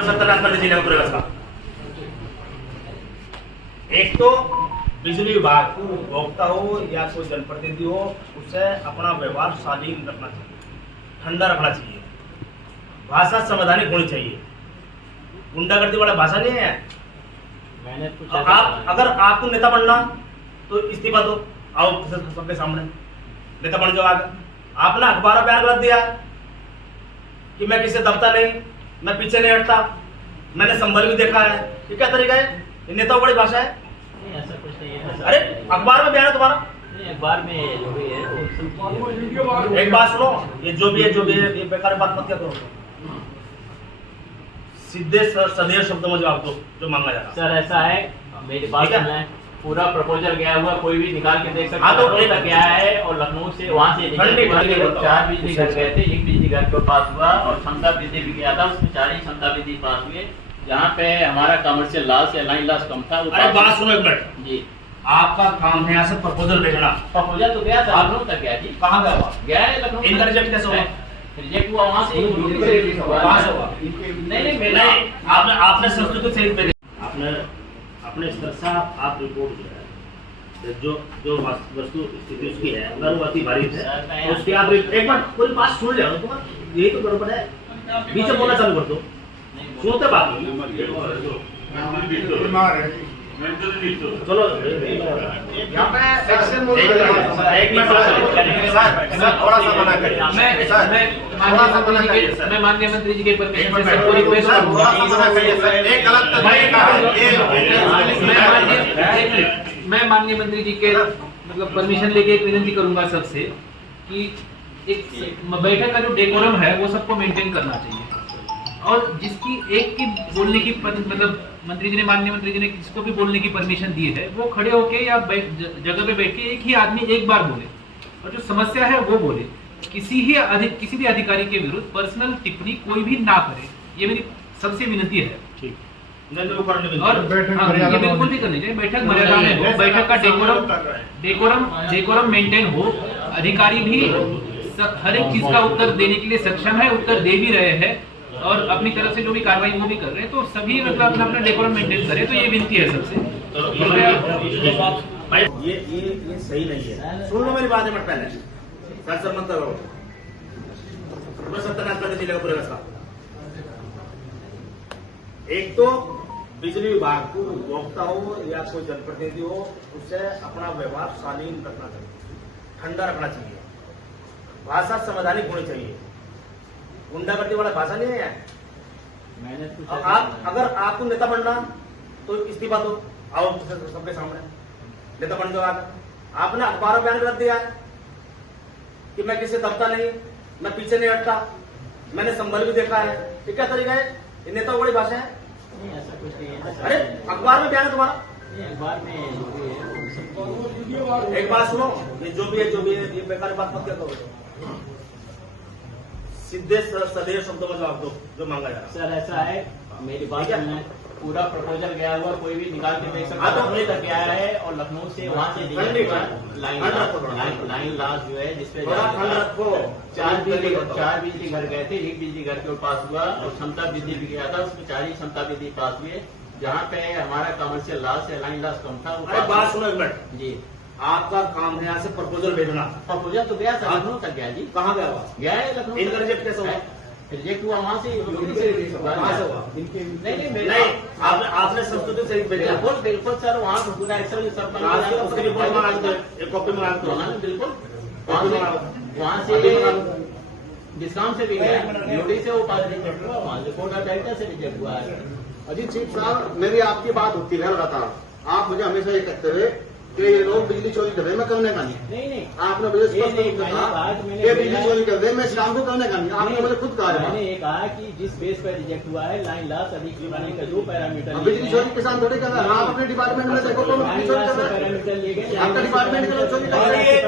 सत्यानाश कर दीजिए पूरे का। एक तो बिजली विभाग को उपभोक्ता हो या कोई जनप्रतिनिधि हो, उससे अपना व्यवहार शालीन रखना चाहिए, ठंडा रखना चाहिए, भाषा संवैधानिक होनी चाहिए। गुंडागर्दी वाला भाषा नहीं है। मैंने कुछ आप अगर आपको नेता बनना तो इस्तीफा दो, आओ सबके सामने नेता बन जाओ। आगे आपने अखबार में बयान गलत दिया कि मैं किसी दबता नहीं, मैं पीछे नहीं हटता, मैंने संभल भी देखा है। ये क्या तरीका है? ये नेताओं बड़ी भाषा है। नहीं, ऐसा कुछ नहीं है। अरे अखबार में बयान है तुम्हारा। नहीं, अखबार में जो भी है वो सब एक बात सुनो, ये जो भी है ये बेकार बात मत क्या करो। सीधे सदैव शब्दों में जवाब दो जो मांगा जा रहा है। सर ऐसा है, मेरी बात ठीक है? सुन लें। पूरा प्रपोजल गया हुआ, कोई भी निकाल के देख सकता हाँ, तो है। गया है और लखनऊ से वहाँ से ठंडी 4 बिजली घर गए थे, 1 बिजली घर को पास हुआ और क्षमता बिजली भी गया था, उसमें 4 ही क्षमता बिजली पास हुए। जहाँ पे हमारा कमर्शियल लॉस या लाइन लॉस कम था। अरे बात सुनो एक मिनट जी, आपका काम है यहाँ से प्रपोजल भेजना। प्रपोजल तो गया था, लखनऊ तक गया जी। कहाँ गया हुआ? गया है लखनऊ। इनका रिजेक्ट कैसे हुआ? रिजेक्ट हुआ वहाँ से, कहाँ से हुआ? नहीं आपने संस्कृत से अपने स्तर से आप रिपोर्ट जो है जो वस्तु स्थिति उसकी है, अगर वो अति भारी है उसकी आप एक बार पूरी बात सुन ले। यही तो गड़बड़ है, बीच में बोलना चालू कर दो, सुनते बात चलो। यहाँ पे सेक्शन मोड एक मिनट थोड़ा सा मना करिए। मैं माननीय मंत्री जी के परमिशन से थोड़ा सा मना करिए सर, एक गलत मैं माननीय मंत्री जी के मतलब परमिशन लेके एक विनती करूंगा सबसे कि एक बैठक का जो डेकोरम है वो सबको मेंटेन करना चाहिए और जिसकी एक की बोलने की मतलब मंत्री जी ने माननीय मंत्री जी ने किसको भी बोलने की परमिशन दी है वो खड़े होके या जगह पे बैठ के एक ही आदमी एक बार बोले और जो समस्या है वो बोले। किसी भी अधिकारी के विरुद्ध पर्सनल टिप्पणी कोई भी ना करे, ये मेरी सबसे विनती है। ठीक और ये बिल्कुल भी करनी चाहिए, बैठक मर्यादा में हो, बैठक का डेकोरम मेंटेन हो, अधिकारी भी हर एक चीज का उत्तर देने के लिए सक्षम है, उत्तर दे भी रहे हैं और अपनी तरफ से जो भी कार्रवाई वो भी कर रहे हैं, तो सभी मतलब अपना अपना डेकोरम मेंटेन करें। तो ये विनती है सबसे। ये सही नहीं है। सुन लो मेरी बात है, मत पहले सर मत करो, मैं सत्यानाश कर दीजिए पूरे का। एक तो बिजली विभाग को उपभोक्ता हो या कोई जनप्रतिनिधि हो, उससे अपना व्यवहार शालीन रखना चाहिए, ठंडा रखना चाहिए, भाषा संवैधानिक होनी चाहिए। गुंडागर्दी वाला भाषा नहीं है। मैंने कुछ आप अगर आपको नेता बनना तो इस्तीफा दो, आओ सबके सामने नेता बन जाओ। आगे आपने अखबार में बयान गलत दिया है कि मैं किसी दबता नहीं, मैं पीछे नहीं हटता, मैंने संभल भी देखा है। ये क्या तरीका है? ये नेताओं बड़ी भाषा है। नहीं, ऐसा कुछ नहीं है। अरे अखबार में बयान है तुम्हारा। नहीं, अखबार में जो भी है वो सब एक बात सुनो, ये जो भी है ये बेकार बात मत क्या करो। सीधे सदैव शब्दों में जवाब दो जो मांगा जा रहा है। सर ऐसा है, मेरी बात ठीक है? सुन लें। पूरा प्रपोजल गया हुआ, कोई भी निकाल के देख सकता हाँ, तो है। तक गया है और लखनऊ से वहाँ से लाइन लॉस जो है जिसपे थोड़ा ठंड रखो। 4 बिजली घर गए थे, 1 बिजली घर के पास हुआ और क्षमता बिजली भी गया था, उसमें 4 ही क्षमता बिजली पास हुए। जहाँ पे हमारा कमर्शियल लॉस या लाइन लॉस कम था वो अरे बात सुनो एक मिनट जी। आपका काम है यहाँ से प्रपोजल भेजना। प्रपोजल तो गया था, लखनऊ तक गया जी। कहाँ गया हुआ? गया है लखनऊ। इनका रिजेक्ट कैसे हुआ? रिजेक्ट हुआ वहाँ से कहाँ से हुआ? नहीं, आपने संस्कृति से भेजा। बिल्कुल सर, वहाँ पर पूरा एक्सेल सब उसकी रिपोर्ट मंगा दो, एक कॉपी मंगा दो। बिल्कुल वहाँ से डिस्काउंट से भी गया, यूडी से वो पास रिजेक्ट हुआ, वहाँ से कोर्ट ऑफ डायरेक्टर से रिजेक्ट हुआ है। अजीत सिंह साहब, मेरी आपकी बात होती है लगातार, आप मुझे हमेशा ये कहते हुए कि ये लोग बिजली चोरी कर रहे हैं, मैं करने का नहीं। नहीं आपने मुझे स्पष्ट रूप से कहा कि बिजली चोरी कर रहे हैं, मैं इस काम को करने का नहीं। आपने मुझे खुद कहा है। मैंने ये कहा कि जिस बेस पर रिजेक्ट हुआ है, लाइन लॉस अधिक बनाने का जो पैरामीटर बिजली चोरी किसान थोड़ी कर रहा है। आप अपने डिपार्टमेंट में देखो तो बिजली चोरी कर रहे हैं। पैरामीटर ले गए, आपका डिपार्टमेंट के लोग चोरी कर रहे हैं।